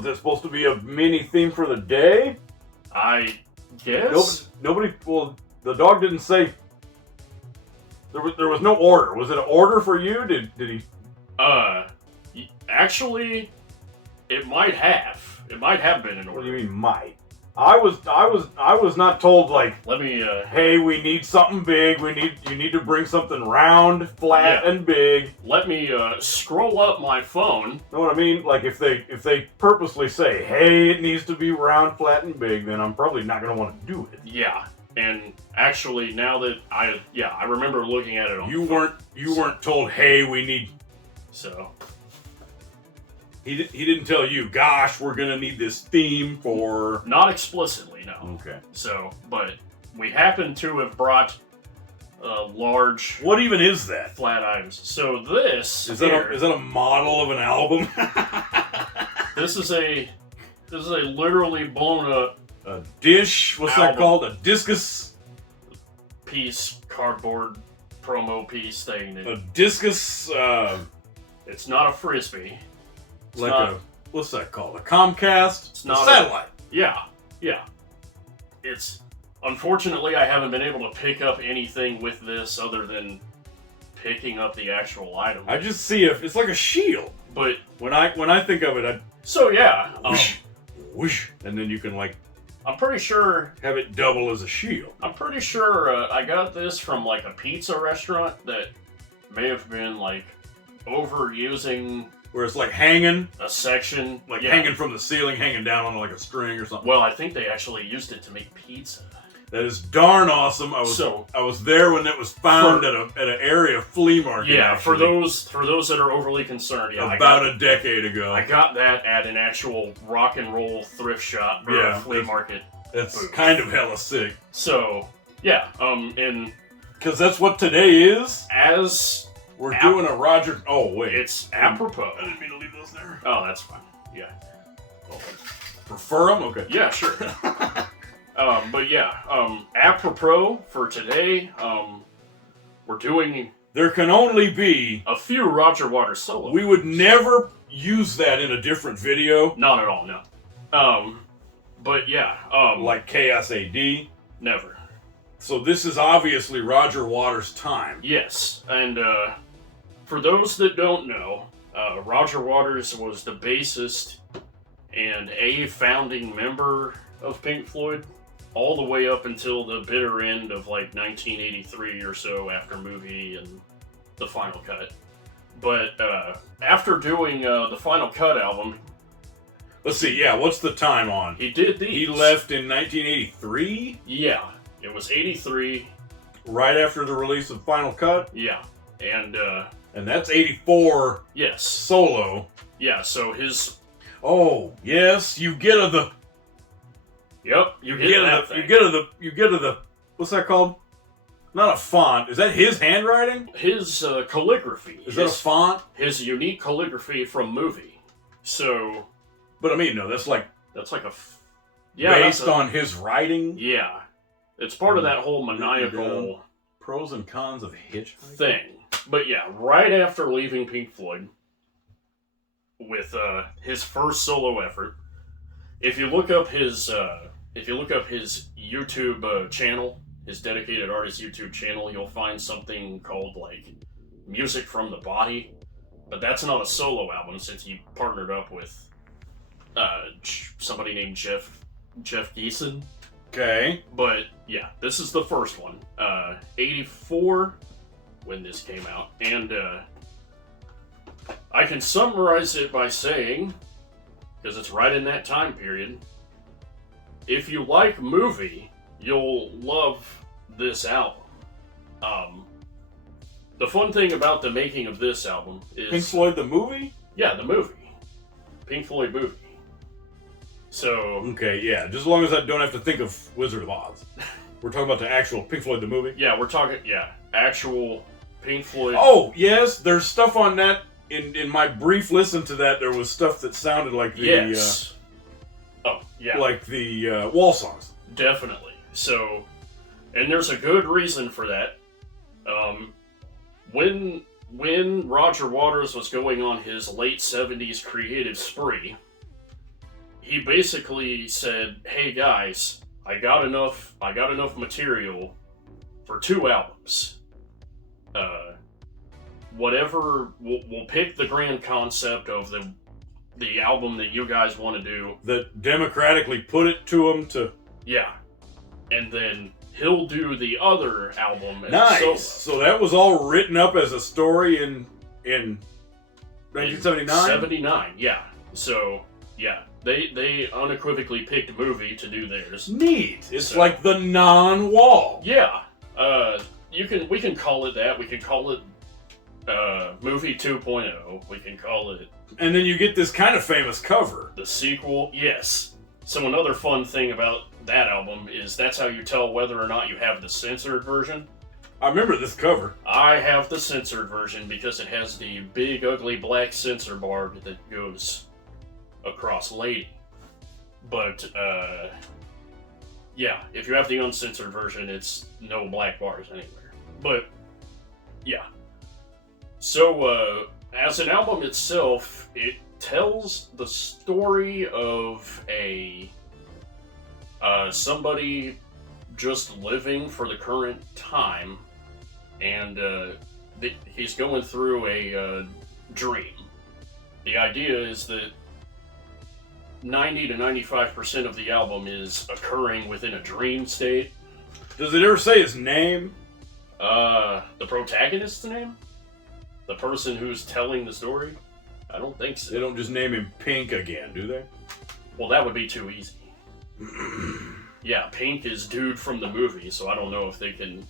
Was it supposed to be a mini theme for the day? I guess. Nobody. Well, the dog didn't say. There was no order. Was it an order for you? Did he? Actually, it might have. It might have been an What do order. you mean might? I was not told like, Let me. hey, we need something big. You need to bring something round, flat, and big. Let me scroll up my phone. Know what I mean? Like if they purposely say, hey, it needs to be round, flat, and big, then I'm probably not gonna want to do it. Yeah, and actually, now that I remember looking at it on. You weren't told, hey, we need. So. He didn't tell you, gosh, we're gonna need this theme for. Not explicitly, no. Okay. So, but we happen to have brought large. What even is that? Flat items. So this Is that a model of an album? This is a literally blown up A dish? What's that called? A discus? piece, cardboard promo piece thing. A discus? It's not a frisbee. It's like not, a what's that called? A Comcast? It's not a satellite. Yeah. It's unfortunately I haven't been able to pick up anything with this other than picking up the actual item. I just see it's like a shield. But when I think of it, I whoosh, and then you can like I'm pretty sure have it double as a shield. I'm pretty sure I got this from like a pizza restaurant that may have been like overusing. Where it's like hanging, a section, like hanging from the ceiling, hanging down on like a string or something. Well, I think they actually used it to make pizza. That is darn awesome. I was there when it was found at an area flea market. Yeah, actually, for those that are overly concerned, about a decade ago. I got that at an actual rock and roll thrift shop or a flea market. That's kind of hella sick. So and because that's what today is. As we're doing a Roger. Oh wait, it's apropos. I didn't mean to leave those there. Oh, that's fine. Yeah. Prefer them? Okay. Yeah, sure. Apropos for today, we're doing. There can only be a few Roger Waters solos. We would never use that in a different video. Not at all, no. Like Chaos AD. Never. So this is obviously Roger Waters' time. Yes, and for those that don't know, Roger Waters was the bassist and a founding member of Pink Floyd, all the way up until the bitter end of like 1983 or so after Movie and the Final Cut. But after doing the Final Cut album... Let's see, what's the time on? He did these. He left in 1983? Yeah, it was 83. Right after the release of Final Cut? Yeah, and that's 84. Yes. Solo. Yeah, so his... Oh, yes, you get to the... Yep, you get to the... What's that called? Not a font. Is that his handwriting? His calligraphy. Is that a font? His unique calligraphy from Movie. So... But I mean, no, that's like a... based on his writing? Yeah. It's part of that whole maniacal... Pros and cons of Hitchhiker? Thing. But yeah, right after leaving Pink Floyd, with his first solo effort, if you look up his YouTube channel, his dedicated artist YouTube channel, you'll find something called like Music from the Body, but that's not a solo album since he partnered up with somebody named Jeff Geeson. Okay. But yeah, this is the first one. 84 when this came out, and I can summarize it by saying, because it's right in that time period, if you like Movie, you'll love this album. The fun thing about the making of this album is... Pink Floyd the movie? Yeah, the movie. Pink Floyd movie. So... Okay, yeah, just as long as I don't have to think of Wizard of Oz. We're talking about the actual Pink Floyd the movie? Yeah, we're talking, actual Pink Floyd... Oh, yes, there's stuff on that. In my brief listen to that, there was stuff that sounded like the... Yes. Like the wall songs. Definitely. So, and there's a good reason for that. When Roger Waters was going on his late 70s creative spree, he basically said, "Hey guys, I got enough material for 2 albums. Whatever, we'll pick the grand concept of the album that you guys want to do. That democratically put it to him to... Yeah. And then he'll do the other album as Nice! solo." So that was all written up as a story in 1979? 79, yeah. So, yeah. They unequivocally picked Movie to do theirs. Neat! It's So- like the non-wall. Yeah. We can call it that. We can call it Movie 2.0. We can call it And then you get this kind of famous cover. the sequel. Yes. So another fun thing about that album is that's how you tell whether or not you have the censored version. I remember this cover. I have the censored version because it has the big ugly black censor bar that goes across Lady. But yeah, if you have the uncensored version, it's no black bars anywhere. But yeah. So as an album itself, it tells the story of somebody just living for the current time, and he's going through a dream. The idea is that 90 to 95% of the album is occurring within a dream state. Does it ever say his name? The protagonist's name? The person who's telling the story? I don't think so. They don't just name him Pink again, do they? Well, that would be too easy. Yeah, Pink is dude from the movie, so I don't know if they can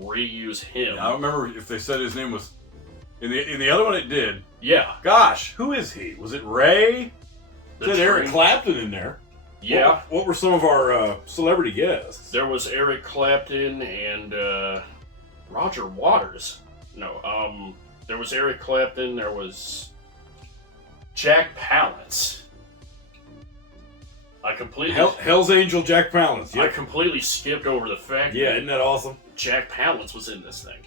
reuse him. I don't remember if they said his name was... In the other one it did. Yeah. Gosh, who is he? Was it Ray? The Said Eric Dream- Clapton in there. Yeah. What were some of our celebrity guests? There was Eric Clapton and Roger Waters. No, there was Eric Clapton, there was Jack Palance. I completely Hell's Angel Jack Palance. I Yep. completely skipped over the fact Yeah, that isn't that awesome? Jack Palance was in this thing.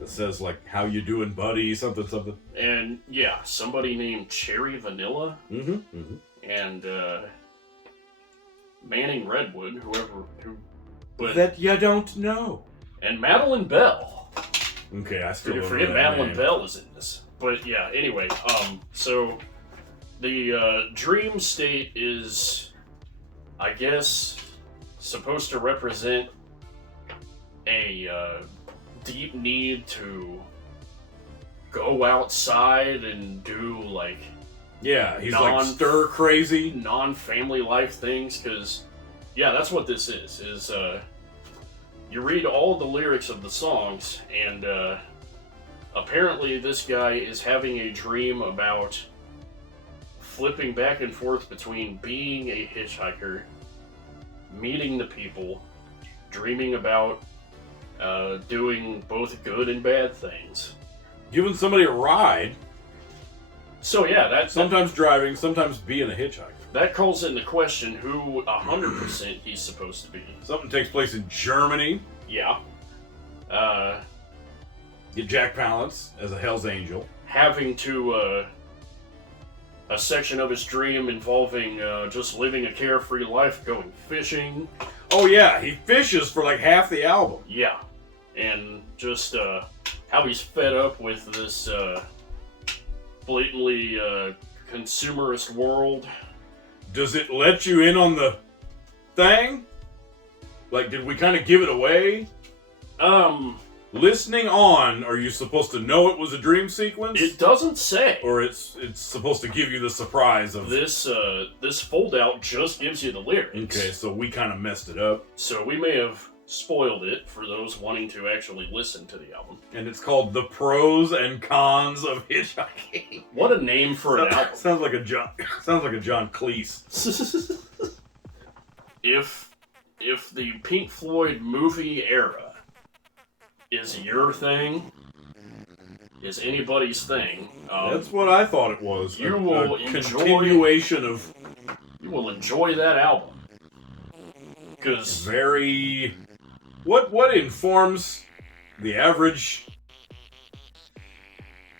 It says like, how you doing, buddy? Something, something. And yeah, somebody named Cherry Vanilla Mm-hmm. Mm-hmm. and Manning Redwood, but That you don't know. and Madeline Bell. Okay, I still don't Forget know that Madeline name. Bell is in this. But yeah, anyway, so the dream state is, I guess, supposed to represent a deep need to go outside and do like Yeah, he's like stir crazy. non-family life things, because yeah, that's what this is you read all the lyrics of the songs, and apparently this guy is having a dream about flipping back and forth between being a hitchhiker, meeting the people, dreaming about doing both good and bad things. Giving somebody a ride. So yeah, that Sometimes driving, sometimes being a hitchhiker. that calls into question who 100% he's supposed to be. Something takes place in Germany. Yeah. Get Jack Palance as a Hell's Angel. Having to a section of his dream involving just living a carefree life, going fishing. Oh yeah, he fishes for like half the album. Yeah. And just how he's fed up with this blatantly consumerist world. Does it let you in on the thing? Like, did we kind of give it away? Listening on, are you supposed to know it was a dream sequence? It doesn't say. Or it's supposed to give you the surprise of... This foldout just gives you the lyrics. Okay, so we kind of messed it up. So we may have spoiled it for those wanting to actually listen to the album. And it's called The Pros and Cons of Hitchhiking. What a name for an album. Sounds like a John Cleese. If the Pink Floyd movie era is your thing, is anybody's thing, That's what I thought it was. You a will enjoy- continuation of you will enjoy that album. Because very... What informs the average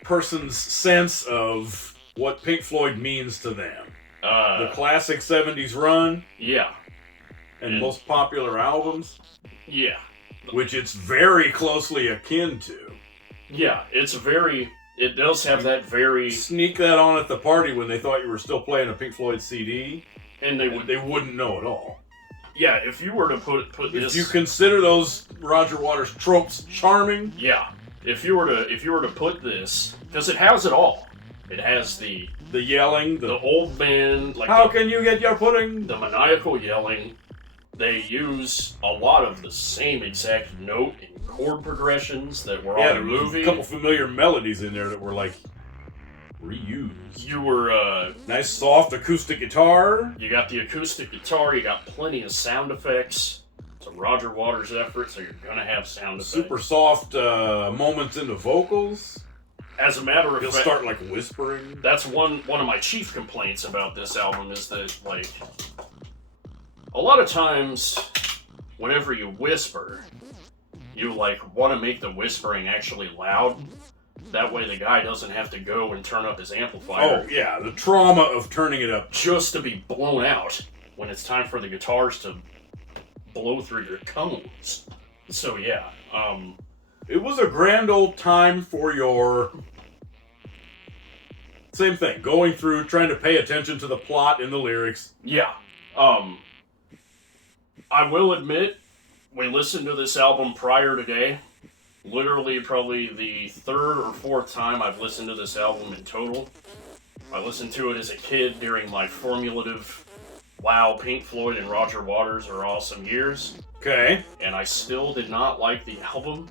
person's sense of what Pink Floyd means to them? The classic 70s run Yeah. and most popular albums, Yeah. which it's very closely akin to. Yeah, it does have that very, Sneak that on at the party when they thought you were still playing a Pink Floyd CD, and they wouldn't know at all. yeah, if you were to put If this, you consider those Roger Waters tropes charming, yeah, if you were to put this, because it has it all. It has the the yelling, old man, like how can you get your pudding? the maniacal yelling. They use a lot of the same exact note and chord progressions that were on there the was movie. a couple familiar melodies in there that were like reused. You were Nice soft acoustic guitar. you got the acoustic guitar. You got plenty of sound effects. It's a Roger Waters effort, so you're gonna have sound effects. Super soft moments in the vocals. As a matter of He'll fact, start like whispering. that's one of my chief complaints about this album is that, like, a lot of times whenever you whisper, you like want to make the whispering actually loud. That way the guy doesn't have to go and turn up his amplifier Oh yeah, the trauma of turning it up. just to be blown out when it's time for the guitars to blow through your cones. So yeah, It was a grand old time for your... Same thing, going through, trying to pay attention to the plot and the lyrics. yeah. I will admit, we listened to this album prior today. Literally, probably the third or fourth time I've listened to this album in total. I listened to it as a kid during my formulative, wow, Pink Floyd and Roger Waters are awesome years, Okay. and I still did not like the album.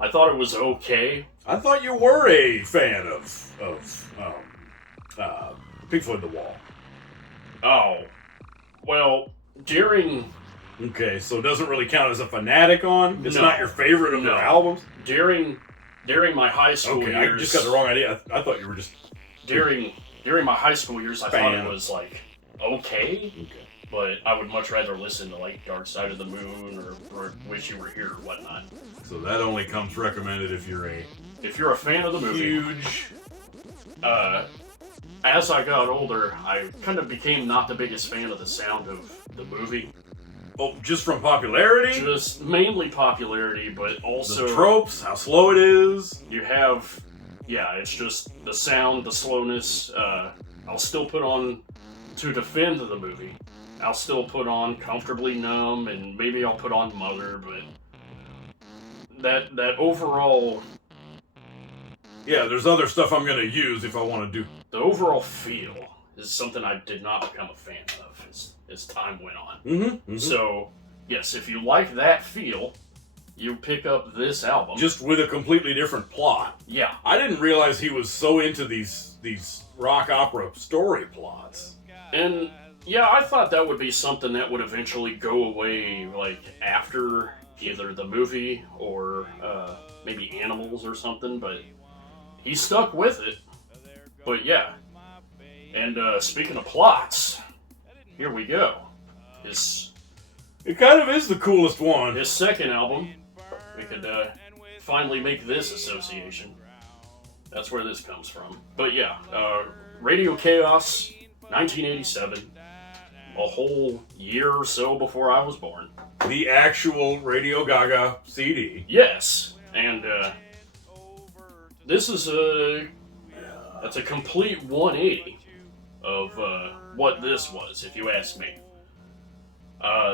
I thought it was okay. I thought you were a fan of Pink Floyd The Wall. Oh, well, during Okay, so it doesn't really count as a fanatic on? It's No. not your favorite of No. their albums? during my high school Okay, years, I just got the wrong idea. I thought you were just... during my high school years, I thought Fan. it was like okay, Okay. but I would much rather listen to like Dark Side of the Moon or Wish You Were Here or whatnot. So that only comes recommended if you're a If you're a fan of the movie, huge... as I got older, I kind of became not the biggest fan of the sound of the movie. Oh, just from popularity? Just mainly popularity, but also The tropes, how slow it is. you have, yeah, it's just the sound, the slowness. I'll still put on, to defend the movie, I'll still put on Comfortably Numb, and maybe I'll put on Mother, but that overall, Yeah, there's other stuff I'm gonna use if I want to do... the overall feel is something I did not become a fan of as time went on. Mm-hmm. So, yes, if you like that feel, you pick up this album. Just with a completely different plot. Yeah. I didn't realize he was so into these rock opera story plots. And yeah, I thought that would be something that would eventually go away, like after either the movie or maybe Animals or something, but he stuck with it. But yeah. And speaking of plots, here we go. It kind of is the coolest one. His second album, we could finally make this association. That's where this comes from. But yeah, Radio Chaos, 1987. A whole year or so before I was born. The actual Radio Gaga CD. Yes, and this is that's a complete 180 of what this was, if you ask me.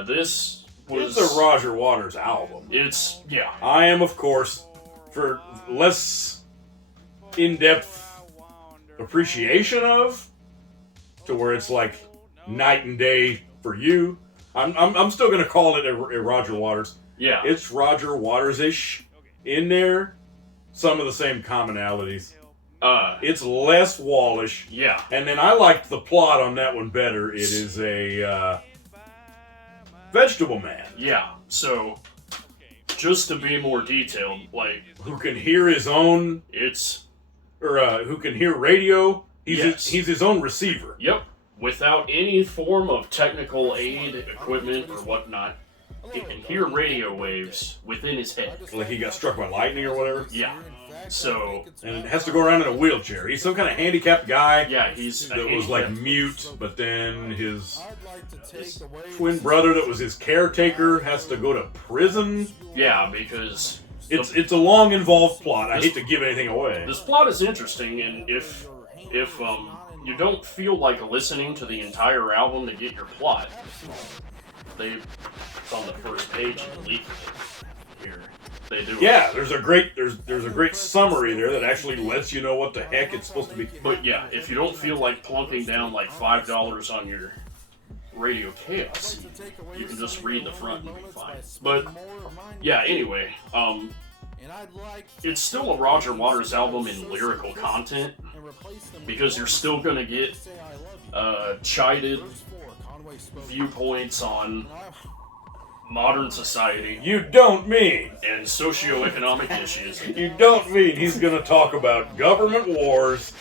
This was... It's a Roger Waters album. It's, yeah. I am, of course, for less in-depth appreciation of, to where it's like night and day for you. I'm still gonna call it a Roger Waters. Yeah. It's Roger Waters-ish in there. Some of the same commonalities. It's less Wallish. Yeah. And then I liked the plot on that one better. It is a vegetable man. Yeah. So, just to be more detailed, like... Who can hear his own... It's... Or who can hear radio. Yes. He's his own receiver. Yep. Without any form of technical aid, equipment, or whatnot. he can hear radio waves within his head. Like he got struck by lightning or whatever. Yeah. So. And has to go around in a wheelchair. He's some kind of handicapped guy. Yeah, he's that was like mute, but then his twin brother that was his caretaker has to go to prison. Yeah, because it's a long, involved plot. I hate to give anything away. This plot is interesting, and if you don't feel like listening to the entire album to get your plot, it's on the first page of the leaflet here. They do. Yeah, there's a great summary there that actually lets you know what the heck it's supposed to be. But yeah, if you don't feel like plunking down like $5 on your Radio Chaos, you can just read the front and be fine. But yeah, anyway, it's still a Roger Waters album in lyrical content because you're still gonna get chided viewpoints on modern society. You don't mean. And socioeconomic issues. You don't mean he's going to talk about government wars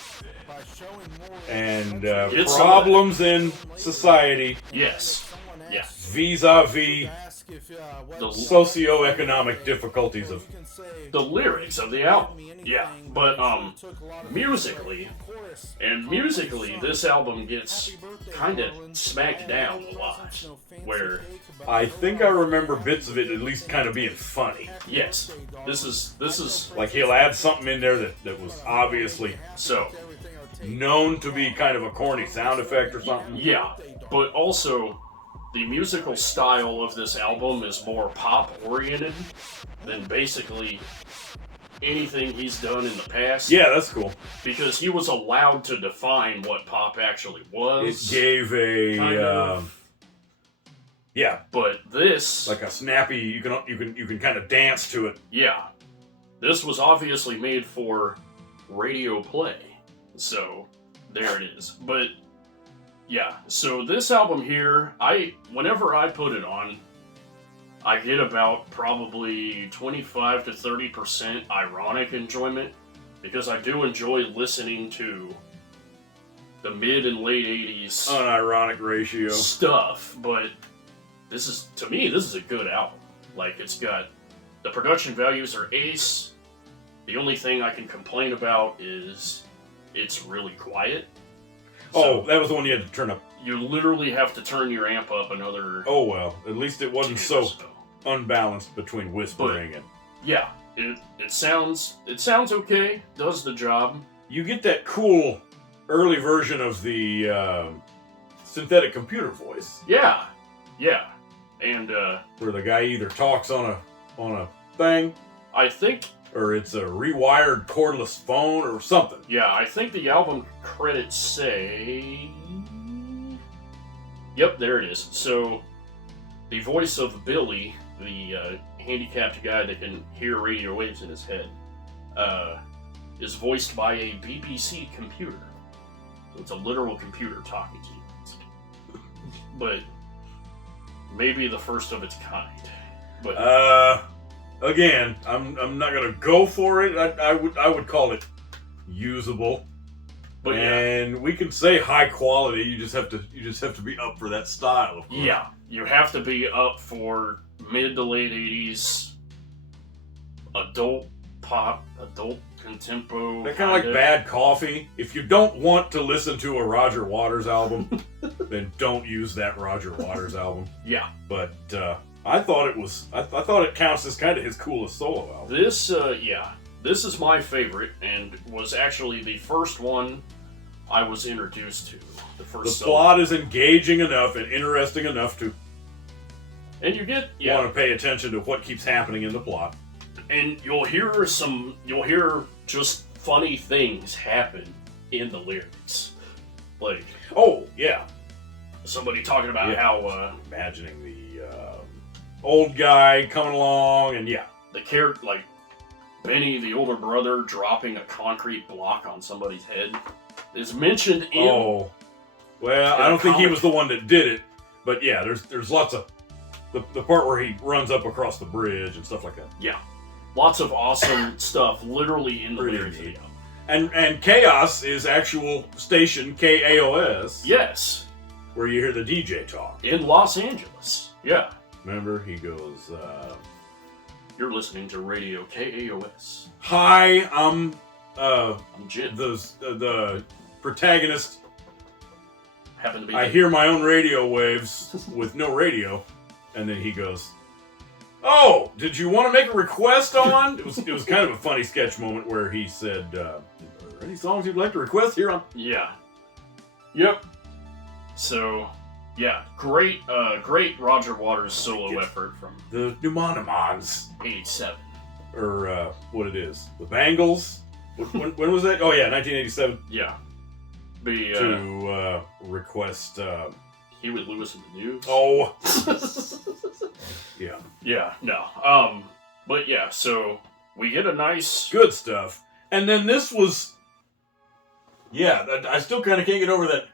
and problems in society. Yes. Yeah. Vis-a-vis the socioeconomic difficulties of the lyrics of the album. Yeah. But musically, this album gets kind of smacked down a lot. Where I think I remember bits of it at least kind of being funny. Yes. This is like he'll add something in there that was obviously so known to be kind of a corny sound effect or something. Yeah. But also the musical style of this album is more pop-oriented than basically anything he's done in the past. Yeah, that's cool. Because he was allowed to define what pop actually was. It gave a yeah, but this like a snappy. You can kind of dance to it. Yeah, this was obviously made for radio play. So there it is. But yeah, so this album here, whenever I put it on, I get about probably 25 to 30% ironic enjoyment because I do enjoy listening to the mid and late 80s unironic ratio stuff, but to me, this is a good album. Like, it's got, the production values are ace. The only thing I can complain about is it's really quiet. So that was the one you had to turn up. You literally have to turn your amp up another. Oh well, at least it wasn't so unbalanced between whispering and. Yeah, it sounds okay. Does the job. You get that cool early version of the synthetic computer voice. Yeah, and where the guy either talks on a thing. I think. Or it's a rewired cordless phone or something. Yeah, I think the album credits say. Yep, there it is. So, the voice of Billy, the handicapped guy that can hear radio waves in his head, is voiced by a BBC computer. So it's a literal computer talking to you. But maybe the first of its kind. But again, I'm not gonna go for it. I would call it usable. But and we can say high quality. You just have to be up for that style. Of course. Yeah, you have to be up for mid to late 80s adult pop, adult contempo. They're kind of like bad coffee. If you don't want to listen to a Roger Waters album, then don't use that Roger Waters album. Yeah, but I thought it was. I thought it counts as kind of his coolest solo album. This is my favorite, and was actually the first one I was introduced to. The plot is engaging enough and interesting enough to, and you want to pay attention to what keeps happening in the plot. And you'll hear just funny things happen in the lyrics, like somebody talking about how imagining the old guy coming along, and the character like Benny, the older brother, dropping a concrete block on somebody's head is mentioned in. Oh, well, I don't think he was the one that did it, but yeah, there's lots of the part where he runs up across the bridge and stuff like that. Yeah, lots of awesome stuff, literally in the lyrics. And Chaos is actual station KAOS. Yes, where you hear the DJ talk in Los Angeles. Yeah. Remember, he goes, You're listening to Radio KAOS. "Hi, I'm Jin. the protagonist. Happen to be. I hear my own radio waves with no radio." And then he goes, "Oh, did you want to make a request on?" It was kind of a funny sketch moment where he said, "Are there any songs you'd like to request here on?" Yeah. Yep. So, yeah, great Roger Waters solo effort from The Pneumonomons, '87. or what it is, the Bangles. When was that? Oh yeah, 1987. Yeah. To request. Huey Lewis and the News. Oh. Yeah. Yeah. No. But yeah. So we get a nice. Good stuff. And then this was. Yeah, I still kind of can't get over that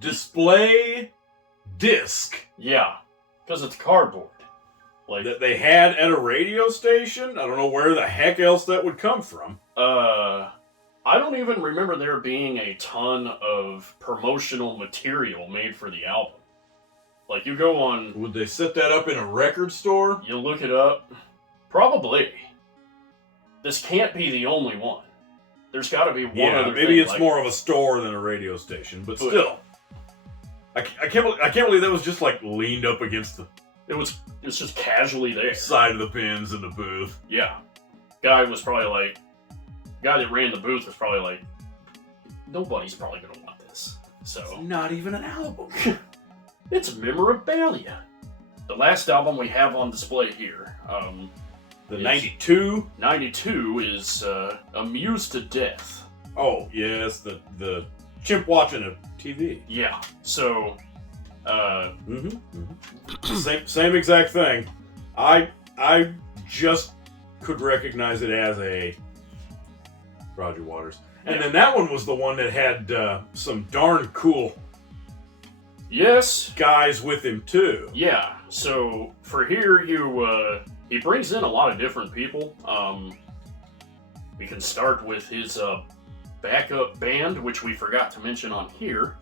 display disc Yeah. Because it's cardboard. Like that they had at a radio station. I don't know where the heck else that would come from. I don't even remember there being a ton of promotional material made for the album. Like, you go on... Would they set that up in a record store? You look it up. Probably. This can't be the only one. There's got to be one other maybe thing, it's like, more of a store than a radio station, but still. I can't believe that was just, like, leaned up against the It's just casually there. side of the pins in the booth. Yeah. Guy that ran the booth was probably like, nobody's probably going to want this. So... Not even an album. It's memorabilia. The last album we have on display here, The 92? 92 is Amused to Death. Oh, yes, the chimp watching a TV. Yeah, so, Same exact thing. I just could recognize it as a Roger Waters. And then that one was the one that had some darn cool yes, guys with him, too. yeah, so for here, he brings in a lot of different people. We can start with his backup band, which we forgot to mention on here.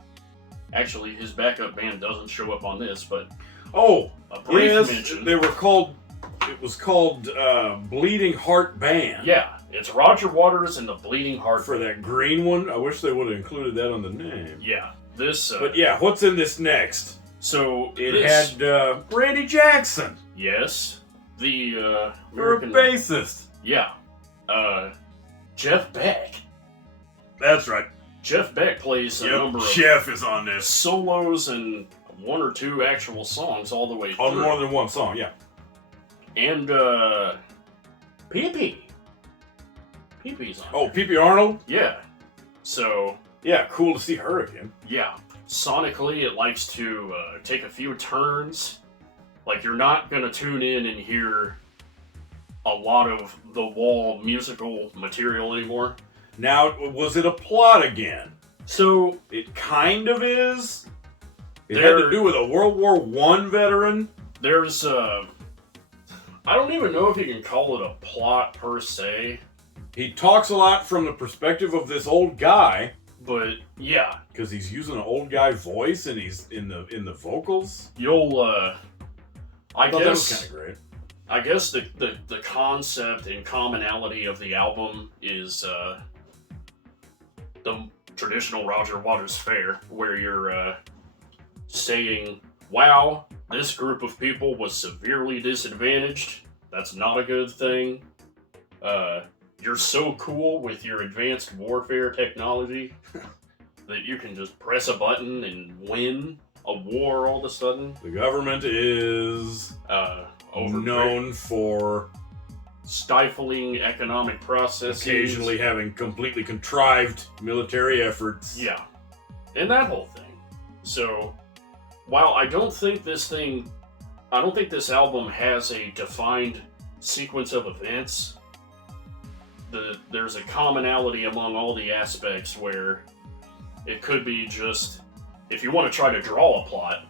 Actually, his backup band doesn't show up on this, but Oh, a brief yes, mention. they were called. It was called Bleeding Heart Band. Yeah, it's Roger Waters and the Bleeding Heart. For that green one, I wish they would have included that on the name. Yeah, this. But yeah, what's in this next? So It had Randy Jackson, yes, the or a American bassist. Yeah, Jeff Beck. That's right. Jeff Beck plays a number of Jeff is on this. solos and one or two actual songs all the way through. On more than one song, yeah. And Pee-Pee. Pee-Pee's on. Oh, P.P. Arnold? Yeah. So, Yeah, cool to see her again. yeah. Sonically, it likes to take a few turns. Like, you're not going to tune in and hear a lot of the wall musical material anymore. Now, was it a plot again? So, It kind of is. It had There- to do with a World War I veteran. there's I don't even know if you can call it a plot per se, He talks a lot from the perspective of this old guy, but yeah, because he's using an old guy voice and he's in the vocals. you'll I thought that was kind guess of great. I guess the concept and commonality of the album is the traditional Roger Waters fare, where you're saying, wow, this group of people was severely disadvantaged. That's not a good thing. You're so cool with your advanced warfare technology that you can just press a button and win a war all of a sudden. The government is known for Stifling economic processes. occasionally having completely contrived military efforts. Yeah. And that whole thing. So, while I don't think this album has a defined sequence of events, there's a commonality among all the aspects where it could be just, if you want to try to draw a plot,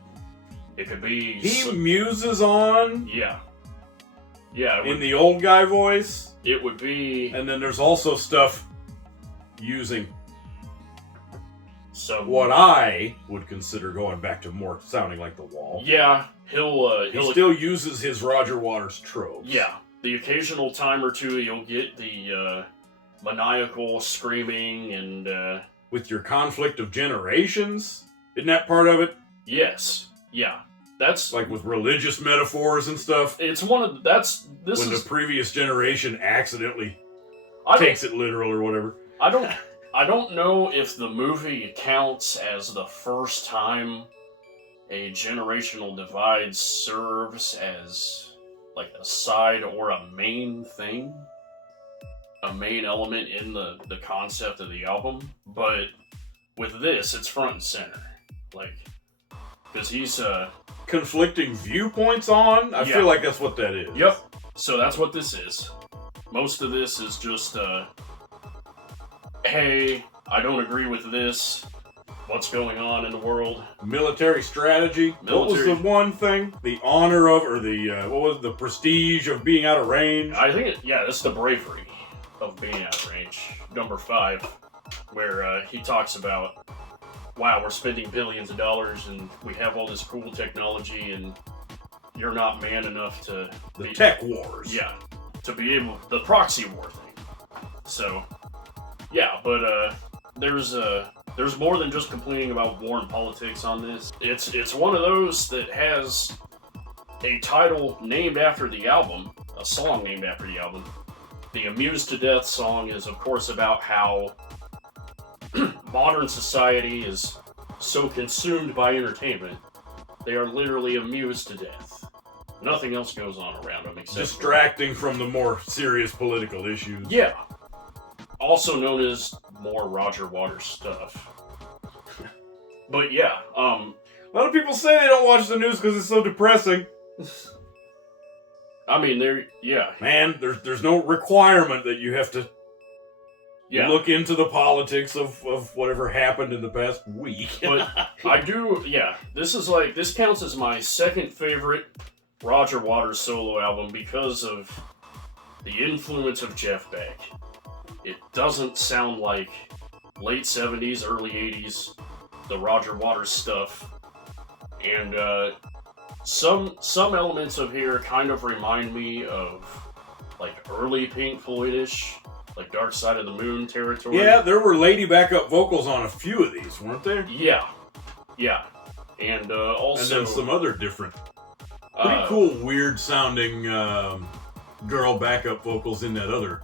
it could be... He muses on Yeah. Yeah, in the old guy voice, it would be and then there's also stuff using some... what I would consider going back to more sounding like The Wall. Yeah, He still uses his Roger Waters tropes. Yeah, the occasional time or two you'll get the maniacal screaming and with your conflict of generations, isn't that part of it? Yes, yeah, that's like with religious metaphors and stuff. It's one of that's this when is the previous generation accidentally takes it literal or whatever. I don't know if the movie counts as the first time a generational divide serves as like a side or a main thing, a main element in the concept of the album, but with this it's front and center, like, because he's conflicting viewpoints on. I feel like that's what that is. Yep. So that's what this is. Most of this is just hey, I don't agree with this. What's going on in the world? Military strategy. What was the one thing? The honor of, or the what was the prestige of being out of range? I think it's the bravery of being out of range. Number 5, where he talks about, wow, we're spending billions of dollars and we have all this cool technology, and you're not man enough to the tech wars. Yeah, to be able the proxy war thing. So, yeah, but there's more than just complaining about war and politics on this. It's one of those that has a title named after the album, a song named after the album. The Amused to Death song is, of course, about how modern society is so consumed by entertainment, they are literally amused to death. Nothing else goes on around them except distracting from the more serious political issues. Yeah. Also known as more Roger Waters stuff. But yeah, a lot of people say they don't watch the news because it's so depressing. I mean, man, there's no requirement that you have to look into the politics of whatever happened in the past week. But I do, this counts as my second favorite Roger Waters solo album because of the influence of Jeff Beck. It doesn't sound like late 70s, early 80s, the Roger Waters stuff. And some elements of here kind of remind me of like early Pink Floyd-ish, like Dark Side of the Moon territory. Yeah, there were lady backup vocals on a few of these, weren't there? Yeah. And also... And then some other different, pretty cool, weird-sounding girl backup vocals in that other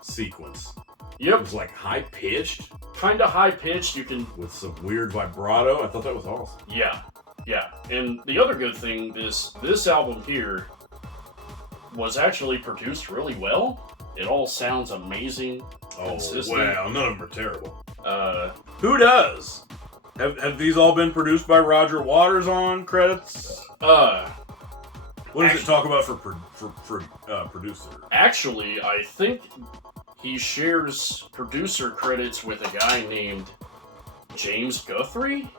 sequence. Yep. It was like high-pitched. Kind of high-pitched, you can... with some weird vibrato. I thought that was awesome. Yeah. And the other good thing is this album here was actually produced really well. It all sounds amazing. Consistent. Wow, none of them are terrible. Who does? Have these all been produced by Roger Waters on credits? What does it talk about for producer? Actually, I think he shares producer credits with a guy named James Guthrie.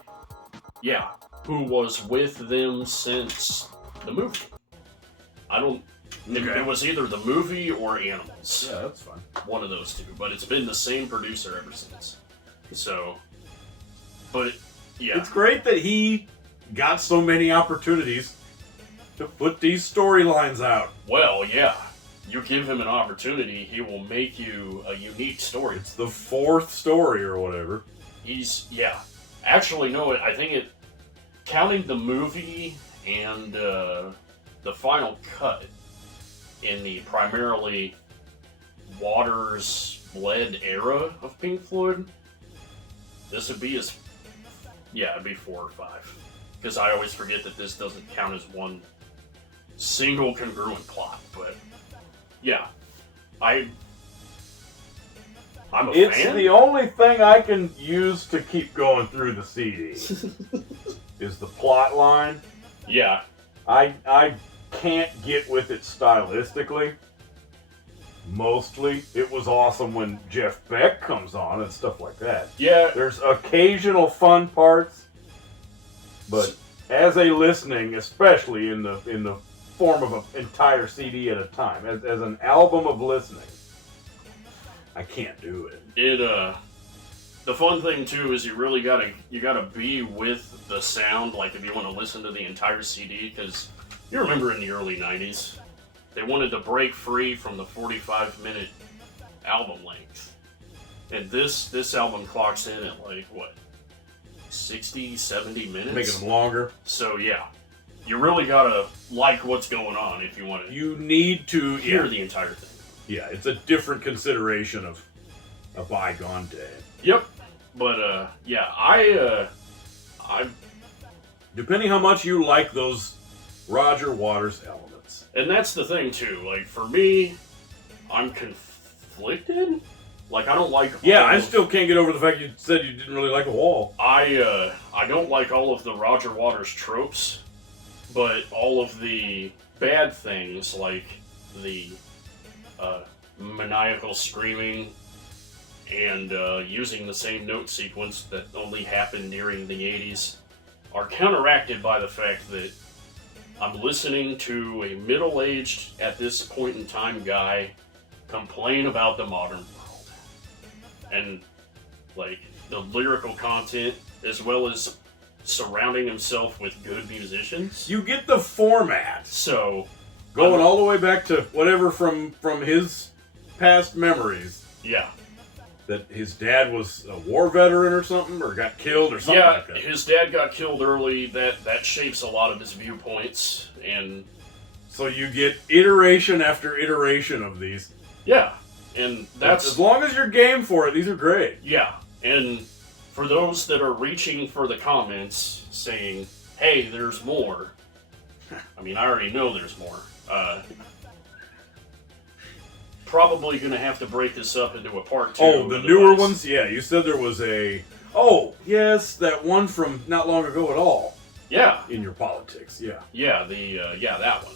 Yeah, who was with them since the movie. It was either the movie or Animals. Yeah, that's fine. One of those two, but it's been the same producer ever since. So, but yeah. It's great that he got so many opportunities to put these storylines out. Well, yeah. You give him an opportunity, he will make you a unique story. It's the 4th story or whatever. Actually, no, I think counting the movie and the final cut in the primarily Waters-led era of Pink Floyd, this would be it'd be 4 or 5. Because I always forget that this doesn't count as one single congruent plot, but yeah, I'm a fan. It's the only thing I can use to keep going through the CD is the plot line. Yeah. I can't get with it stylistically. Mostly. It was awesome when Jeff Beck comes on and stuff like that. Yeah. There's occasional fun parts, but as a listening, especially in the form of an entire CD at a time, as an album of listening, I can't do it. the fun thing too is you gotta be with the sound. Like if you want to listen to the entire CD, because you remember in the early '90s, they wanted to break free from the 45-minute album length, and this album clocks in at like what, 60, 70 minutes, Making them longer. So yeah, you really gotta like what's going on if you want to. You need to hear the entire thing. Yeah, it's a different consideration of a bygone day. Yep, but yeah, I depending how much you like those Roger Waters elements, and that's the thing too. Like for me, I'm conflicted. Like I don't like. Yeah, I still can't get over the fact you said you didn't really like The Wall. I don't like all of the Roger Waters tropes, but all of the bad things like the maniacal screaming and using the same note sequence that only happened during the 80s are counteracted by the fact that I'm listening to a middle-aged, at this point in time, guy complain about the modern world. And, like, the lyrical content, as well as surrounding himself with good musicians. You get the format. So... Going all the way back to whatever from his past memories. Yeah. That his dad was a war veteran or something, or got killed or something like that. Yeah, his dad got killed early. That shapes a lot of his viewpoints, and so you get iteration after iteration of these. Yeah, and that's as long as you're game for it. These are great. Yeah, and for those that are reaching for the comments saying, "Hey, there's more." I mean, I already know there's more. Probably gonna have to break this up into a part 2. Oh, the newer ones? Yeah, you said there was a... Oh, yes, that one from not long ago at all. Yeah. In your politics, yeah. Yeah, that one.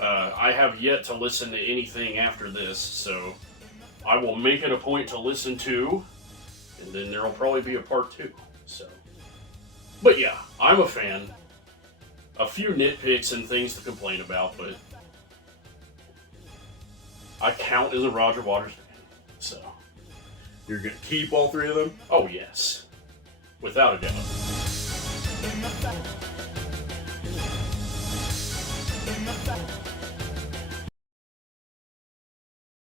I have yet to listen to anything after this, so I will make it a point to listen to, and then there'll probably be a part 2, so... But yeah, I'm a fan. A few nitpicks and things to complain about, but I count as a Roger Waters fan, so... You're gonna keep all 3 of them? Oh, yes. Without a doubt.